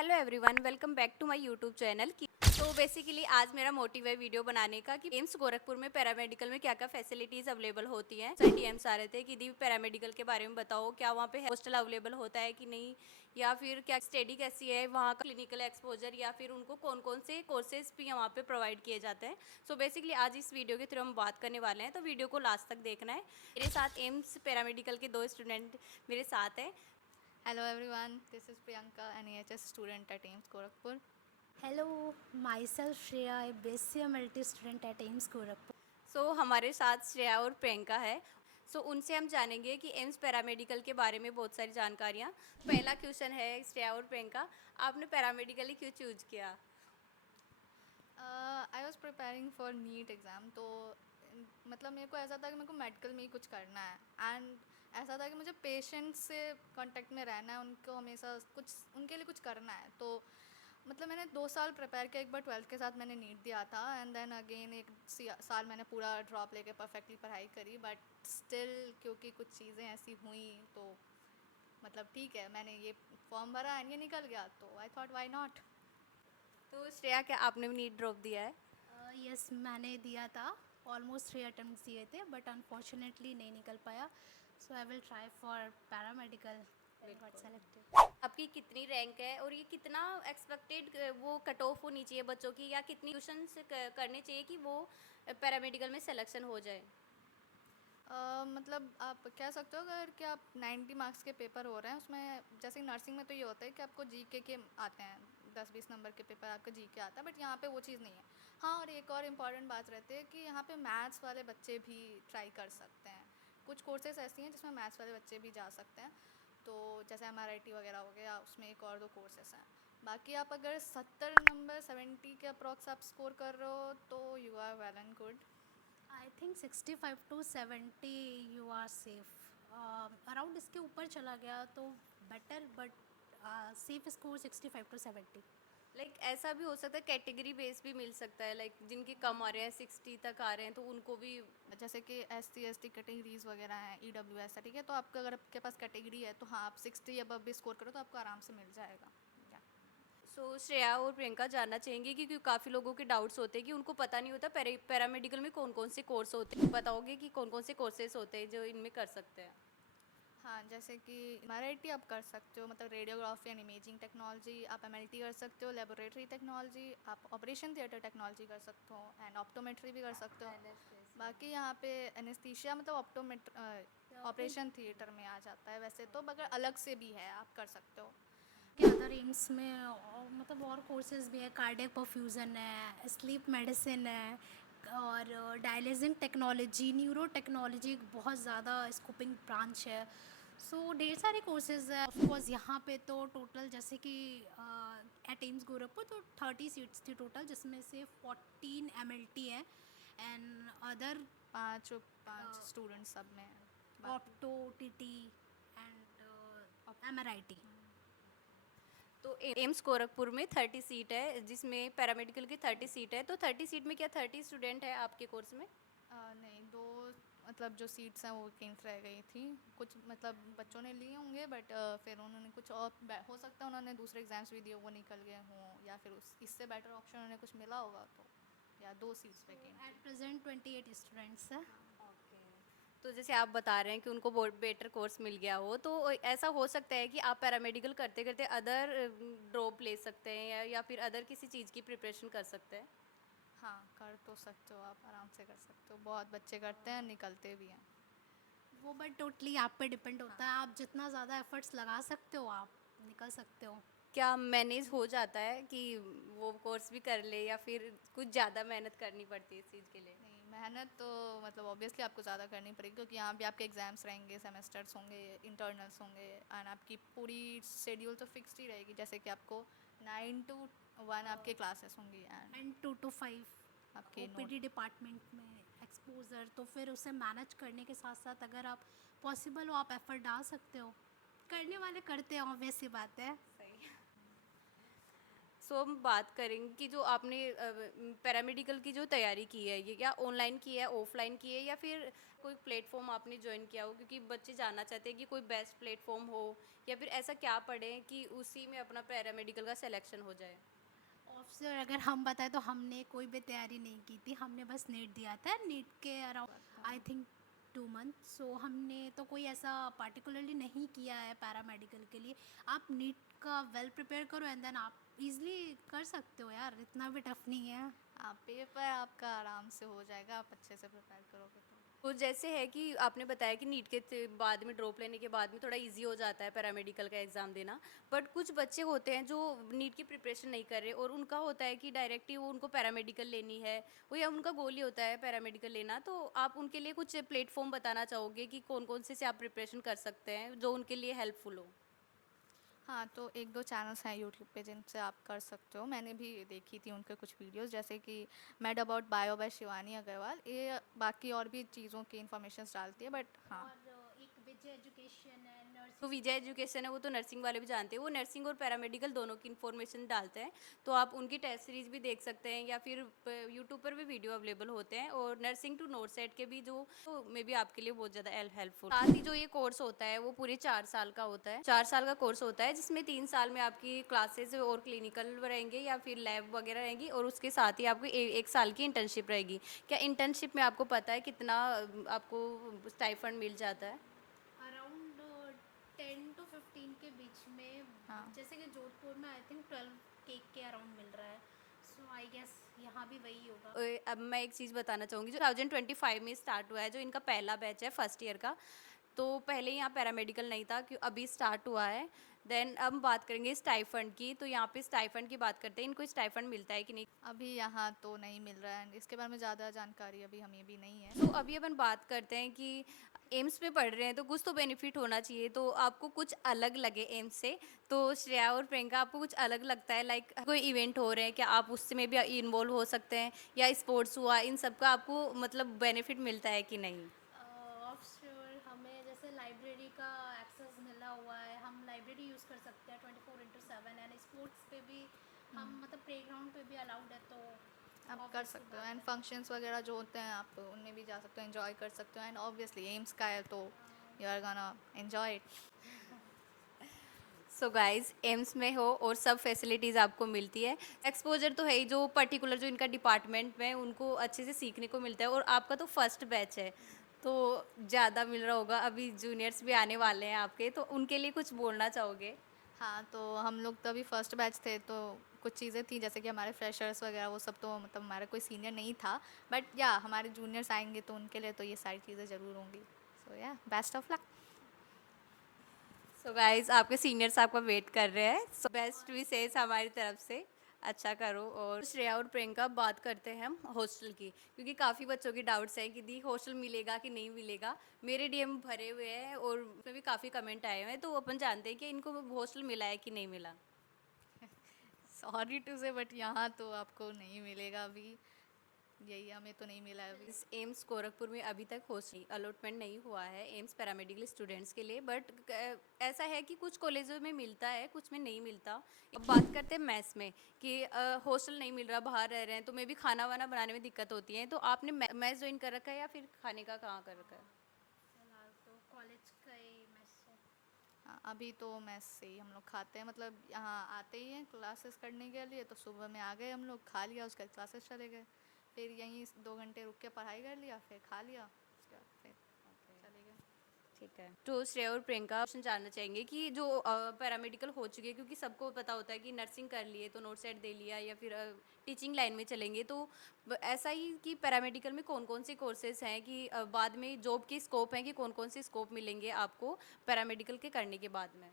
Hello everyone, welcome back to my YouTube channel. तो basically आज मेरा मोटिव है वीडियो बनाने का कि एम्स गोरखपुर में पैरामेडिकल में क्या क्या फैसिलिटीज़ अवेलेबल होती हैं। सर डीएम्स आ रहे थे कि दी पैरामेडिकल के बारे में बताओ, क्या वहाँ पे हॉस्टल अवेलेबल होता है कि नहीं, या फिर क्या स्टडी कैसी है वहाँ का, क्लिनिकल एक्सपोजर, या फिर उनको कौन कौन से कोर्सेज भी वहाँ पे प्रोवाइड किए जाते हैं। सो बेसिकली आज इस वीडियो के थ्रू हम बात करने वाले हैं, तो वीडियो को लास्ट तक देखना है। मेरे साथ एम्स पैरामेडिकल के दो स्टूडेंट मेरे साथ हैं। Hello everyone, this is Priyanka, an AHS student at AIMS Gorakhpur. Hello, myself Shreya, a BSc student at AIMS Gorakhpur. हमारे साथ श्रेया और प्रियंका है। उनसे हम जानेंगे कि एम्स पैरामेडिकल के बारे में बहुत सारी जानकारियाँ। पहला क्वेश्चन है श्रेया और प्रियंका, आपने पैरामेडिकल ही क्यों चूज किया? I was preparing for NEET exam, तो मतलब मेरे को ऐसा था कि मेरे को मेडिकल में ही कुछ करना है एंड ऐसा था कि मुझे पेशेंट्स से कांटेक्ट में रहना है, उनको हमेशा कुछ उनके लिए कुछ करना है। तो मतलब मैंने 2 साल प्रिपेयर किया। एक बार 12th के साथ मैंने नीट दिया था एंड देन अगेन एक साल मैंने पूरा ड्रॉप लेके परफेक्टली पढ़ाई करी, बट स्टिल क्योंकि कुछ चीज़ें ऐसी हुई तो मतलब ठीक है, मैंने ये फॉर्म भरा एंड ये निकल गया, तो आई थॉट वाई नॉट। तो श्रेया, क्या आपने भी नीट ड्रॉप दिया है? यस, मैंने दिया था। ऑलमोस्ट 3 अटेम्प्ट्स दिए थे बट अनफॉर्चुनेटली नहीं निकल पाया। So I will try for paramedical. Got selected. आपकी कितनी रैंक है और ये कितना एक्सपेक्टेड वो कट ऑफ होनी चाहिए बच्चों की, या कितनी ट्यूशन करने चाहिए कि वो पैरामेडिकल में सिलेक्शन हो जाए? मतलब आप कह सकते हो अगर कि आप 90 मार्क्स के पेपर हो रहे हैं उसमें, जैसे नर्सिंग में तो ये होता है कि आपको जीके के आते हैं, 10-20 नंबर के पेपर आपका जीके आता है, बट यहाँ पे वो चीज़ नहीं है। हाँ, और एक और इम्पॉर्टेंट बात रहती है कि यहाँ पे मैथ्स वाले बच्चे भी ट्राई कर सकते हैं। कुछ कोर्सेज ऐसी हैं जिसमें मैथ्स वाले बच्चे भी जा सकते हैं, तो जैसे MRIT वगैरह हो गया, उसमें एक और दो कोर्सेज हैं। बाकी आप अगर 70 नंबर 70 के अप्रॉक्स आप स्कोर कर रहे हो तो you are well and good. I think 65 to 70 you are safe. Around इसके ऊपर चला गया तो better, but safe score 65 to 70। Like ऐसा भी हो सकता है, कैटेगरी बेस भी मिल सकता है, लाइक जिनके कम आ रहे हैं 60 तक आ रहे हैं तो उनको भी। जैसे कि SC ST कैटेगरीज वगैरह हैं, EWS है, ठीक है, तो आपका अगर आपके पास कैटेगरी है तो हाँ, आप 60 अबव भी स्कोर करो तो आपको आराम से मिल जाएगा। श्रेया और प्रियंका जानना चाहेंगे कि क्योंकि काफ़ी लोगों के डाउट्स होते हैं कि उनको पता नहीं होता पैरामेडिकल में कौन कौन से कोर्स होते हैं। बताओगे कि कौन कौन से कोर्सेज होते हैं जो इनमें कर सकते हैं? हाँ, जैसे कि MRIT आप कर सकते हो, मतलब रेडियोग्राफी एंड इमेजिंग टेक्नोलॉजी। आप MLT कर सकते हो, लेबोरेटरी टेक्नोलॉजी। आप ऑपरेशन थिएटर टेक्नोलॉजी कर सकते हो एंड ऑप्टोमेट्री भी कर सकते हो। बाकी यहाँ पे एनेस्थीसिया मतलब ऑपरेशन थिएटर में आ जाता है वैसे तो, मगर अलग से भी है, आप कर सकते हो। के अदर एम्स में मतलब और कोर्सेज भी है। कार्डियक परफ्यूज़न है, स्लीप मेडिसिन है, और डायलिसिंग टेक्नोलॉजी, न्यूरो टेक्नोलॉजी एक बहुत ज़्यादा स्कोपिंग ब्रांच है। सो ढेर सारे कोर्सेज है। ऑफकोर्स यहाँ पे तो टोटल जैसे कि एट एम्स गोरखपुर तो 30 सीट्स थी टोटल, जिसमें से 14 MLT है एंड अदर पाँच स्टूडेंट सब में हैं। Opto, TT and MRIT। तो एम्स गोरखपुर में 30 सीट है, जिसमें पैरामेडिकल की 30 सीट है। तो 30 सीट में क्या 30 स्टूडेंट है आपके कोर्स में? नहीं, दो मतलब जो सीट्स हैं वो वैकेंट रह गई थी। कुछ मतलब बच्चों ने लिए होंगे, बट फिर उन्होंने कुछ और हो सकता है उन्होंने दूसरे एग्ज़ाम्स भी दिए, वो निकल गए हों, या फिर इससे बेटर ऑप्शन उन्हें कुछ मिला होगा, तो या दो seats vacant at present 28 students है। तो जैसे आप बता रहे हैं कि उनको बहुत बेटर कोर्स मिल गया हो, तो ऐसा हो सकता है कि आप पैरामेडिकल करते करते अदर ड्रॉप ले सकते हैं, या फिर अदर किसी चीज़ की प्रिपरेशन कर सकते हैं? हाँ, कर तो सकते हो, आप आराम से कर सकते हो। बहुत बच्चे करते हैं, निकलते भी हैं। वो बट टोटली आप पे डिपेंड होता है। आप जितना ज़्यादा एफर्ट्स लगा सकते हो आप निकल सकते हो। क्या मैनेज हो जाता है कि वो कोर्स भी कर ले, या फिर कुछ ज़्यादा मेहनत करनी पड़ती है इस चीज़ के लिए? नहीं, मेहनत तो मतलब ऑब्वियसली आपको ज़्यादा करनी पड़ेगी, क्योंकि यहाँ भी आपके एग्ज़ाम्स रहेंगे, सेमेस्टर्स होंगे, इंटरनल्स होंगे, एंड आपकी पूरी शेड्यूल तो फिक्स्ड ही रहेगी। जैसे कि आपको 9 to 1 आपके क्लासेस होंगी एंड 2 to 5 आपके OPD डिपार्टमेंट में एक्सपोजर, तो फिर उसे मैनेज करने के साथ साथ अगर आप पॉसिबल हो आप एफर्ट डाल सकते हो। करने वाले करते हैं, ऑब्वियस सी बात है। सही। सो हम बात करेंगे कि जो आपने पैरामेडिकल की जो तैयारी की है ये क्या ऑनलाइन की है, ऑफलाइन की है, या फिर कोई प्लेटफॉर्म आपने ज्वाइन किया हो, क्योंकि बच्चे जानना चाहते हैं कि कोई बेस्ट प्लेटफॉर्म हो, या फिर ऐसा क्या पढ़ें कि उसी में अपना पैरामेडिकल का सिलेक्शन हो जाए। ऑफिसर अगर हम बताएं तो हमने कोई भी तैयारी नहीं की थी, हमने बस नीट दिया था। नीट के अराउंड आई थिंक 2 मंथ। सो हमने तो कोई ऐसा पार्टिकुलरली नहीं किया है पैरामेडिकल के लिए। आप नीट का वेल प्रिपेयर करो एंड देन आप इजीली कर सकते हो यार, इतना भी टफ नहीं है। आप पेपर आपका आराम से हो जाएगा, आप अच्छे से प्रिपेयर करोगे तो। तो जैसे है कि आपने बताया कि नीट के बाद में ड्रॉप लेने के बाद में थोड़ा इजी हो जाता है पैरामेडिकल का एग्ज़ाम देना, बट कुछ बच्चे होते हैं जो नीट की प्रिपरेशन नहीं कर रहे और उनका होता है कि डायरेक्टली वो उनको पैरामेडिकल लेनी है, वो या उनका गोल ही होता है पैरामेडिकल लेना। तो आप उनके लिए कुछ प्लेटफॉर्म बताना चाहोगे कि कौन कौन से आप प्रिपरेशन कर सकते हैं जो उनके लिए हेल्पफुल हो। हाँ, तो 1-2 चैनल्स हैं यूट्यूब पे जिनसे आप कर सकते हो। मैंने भी देखी थी उनके कुछ वीडियोस, जैसे कि mad about bio by Shivani Agarwal. ये बाकी और भी चीज़ों की इन्फॉर्मेशंस डालती है, बट हाँ। और एक विजय एजुकेशन है, तो नर्सिंग। विजय एजुकेशन है, वो तो नर्सिंग वाले भी जानते हैं, वो नर्सिंग और पैरामेडिकल दोनों की इन्फॉर्मेशन डालते हैं। तो आप उनकी टेस्ट सीरीज भी देख सकते हैं, या फिर यूट्यूब पर भी वीडियो अवेलेबल होते हैं। और नर्सिंग टू नोट सेट के भी जो तो मे भी आपके लिए बहुत ज़्यादा हेल्पफुल। साथ ही जो ये कोर्स होता है वो पूरे 4 साल का होता है। 4 साल का कोर्स होता है जिसमें 3 साल में आपकी क्लासेज और क्लिनिकल रहेंगे या फिर लैब वगैरह रहेंगी, और उसके साथ ही आपको 1 साल की इंटर्नशिप रहेगी। क्या इंटर्नशिप में आपको पता है कितना आपको स्टाइफंड मिल जाता है? अराउंड 10 to 15 के बीच में। हाँ। जैसे कि जोधपुर में आई थिंक 12 के अराउंड मिल रहा है। सो आई गेस यहाँ भी वही होगा। अब मैं एक चीज़ बताना चाहूँगी, जो 2025 में स्टार्ट हुआ है, जो इनका पहला बैच है फर्स्ट ईयर का। तो पहले यहाँ पैरामेडिकल नहीं था, क्यों अभी स्टार्ट हुआ है। देन अब हम बात करेंगे स्टाइफंड की। तो यहाँ पे स्टाइफंड की बात करते हैं, इनको स्टाइफंड मिलता है कि नहीं। अभी यहाँ तो नहीं मिल रहा है, इसके बारे में ज़्यादा जानकारी अभी हमें भी नहीं है। तो अभी अपन बात करते हैं कि एम्स में पढ़ रहे हैं तो कुछ तो बेनिफिट होना चाहिए, तो आपको कुछ अलग लगे एम्स से। तो श्रेया और प्रियंका, आपको कुछ अलग लगता है, लाइक कोई इवेंट हो रहे हैं क्या आप उसमें भी इन्वॉल्व हो सकते हैं, या स्पोर्ट्स हुआ, इन सब का आपको मतलब बेनिफिट मिलता है कि नहीं। ऑफ श्योर हमें जैसे लाइब्रेरी का एक्सेस मिला हुआ है, हम लाइब्रेरी यूज़ कर सकते हैं 24/7। एंड स्पोर्ट्स पे भी हम मतलब प्ले ग्राउंड पे भी अलाउड है, तो आप कर obvious सी सकते हो। बात एंड है। फंक्शंस वगैरह जो होते हैं आप उनमें भी जा सकते हो, एंजॉय कर सकते हो। एंड ऑब्वियसली एम्स का है तो you are gonna enjoy it. So guys, AIIMS में हो और सब फैसिलिटीज़ आपको मिलती है। एक्सपोजर तो है ही, जो पर्टिकुलर जो इनका डिपार्टमेंट में उनको अच्छे से सीखने को मिलता है। और आपका तो फर्स्ट बैच है तो ज़्यादा मिल रहा होगा, अभी जूनियर्स भी आने वाले हैं आपके, तो उनके लिए कुछ बोलना चाहोगे। हाँ, तो हम लोग तो अभी फर्स्ट बैच थे, तो कुछ चीज़ें थी जैसे कि हमारे फ्रेशर्स वगैरह वो सब, तो मतलब हमारा कोई सीनियर नहीं था। बट या हमारे जूनियर्स आएंगे तो उनके लिए तो ये सारी चीज़ें ज़रूर होंगी। सो या best of luck. So guys, आपके सीनियर्स आपका वेट कर रहे हैं। सो बेस्ट विशेष हमारी तरफ से, अच्छा करो। और श्रेया और प्रियंका, बात करते हैं हम हॉस्टल की, क्योंकि काफ़ी बच्चों की डाउट्स हैं कि दी हॉस्टल मिलेगा कि नहीं मिलेगा। मेरे डीएम भरे हुए हैं और उसमें भी काफ़ी कमेंट आए हुए हैं, तो अपन जानते हैं कि इनको हॉस्टल मिला है कि नहीं मिला। सॉरी टू से, बट यहाँ तो आपको नहीं मिलेगा अभी। यही हमें तो नहीं मिला है अभी। इस एम्स गोरखपुर में अभी तक हॉस्टल अलॉटमेंट नहीं हुआ है एम्स पैरामेडिकल स्टूडेंट्स के लिए, बट ऐसा है कि कुछ कॉलेजों में मिलता है, कुछ में नहीं मिलता। अब बात करते हैं मैथ्स में कि हॉस्टल नहीं मिल रहा, बाहर रह रहे हैं, तो मे भी खाना वाना बनाने में दिक्कत होती है। तो आपने मैथ्स ज्वाइन कर रखा है या फिर खाने का कहाँ कर रखा है? फिलहाल तो कॉलेज का ही मैस से। हाँ, अभी तो मेस से ही हम लोग खाते हैं। मतलब यहाँ आते ही हैं क्लासेस करने के लिए, तो सुबह में आ गए हम लोग, खा लिया, उसके बाद क्लासेस चले गए, फिर यहीं 2 घंटे रुक के पढ़ाई कर लिया, फिर खा लिया, उसके बाद फिर चले गए। ठीक है। तो श्रेया और प्रियंका क्वेश्चन जानना चाहेंगे कि जो पैरामेडिकल हो चुके हैं, क्योंकि सबको पता होता है कि नर्सिंग कर लिए तो नोट सेट दे लिया, या फिर टीचिंग लाइन में चलेंगे, तो ऐसा ही कि पैरामेडिकल में कौन कौन से कोर्सेज हैं कि बाद में जॉब की स्कोप है, कि कौन कौन से स्कोप मिलेंगे आपको पैरामेडिकल के करने के बाद में।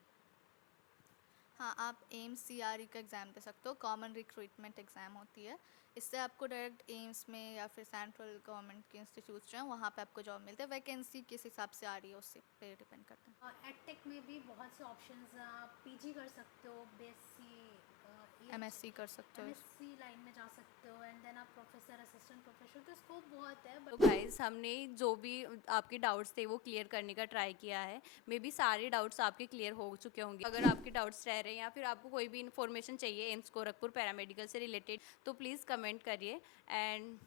हाँ, आप एम्स CRE का एग्ज़ाम दे सकते हो। कॉमन रिक्रूटमेंट एग्ज़ाम होती है। इससे आपको डायरेक्ट एम्स में या फिर सेंट्रल गवर्नमेंट के इंस्टीट्यूट्स जो हैं वहाँ पे आपको जॉब मिलते हैं। वैकेंसी किस हिसाब से आ रही है उससे पे डिपेंड करता है। एडटेक में भी बहुत से ऑप्शंस हैं, आप पीजी कर सकते हो, BSc MSc कर सकते हो। MSc लाइन में जा सकते हो एंड देन आप प्रोफेसर, असिस्टेंट प्रोफेसर, तो स्कोप बहुत है। तो गाइस हमने जो भी आपके डाउट्स थे वो क्लियर करने का ट्राई किया है। मे बी सारे डाउट्स आपके क्लियर हो चुके होंगे। अगर आपके डाउट्स रह रहे हैं या फिर आपको कोई भी इन्फॉर्मेशन चाहिए एम्स गोरखपुर पैरामेडिकल से रिलेटेड तो प्लीज़ कमेंट करिए एंड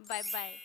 बाय बाय।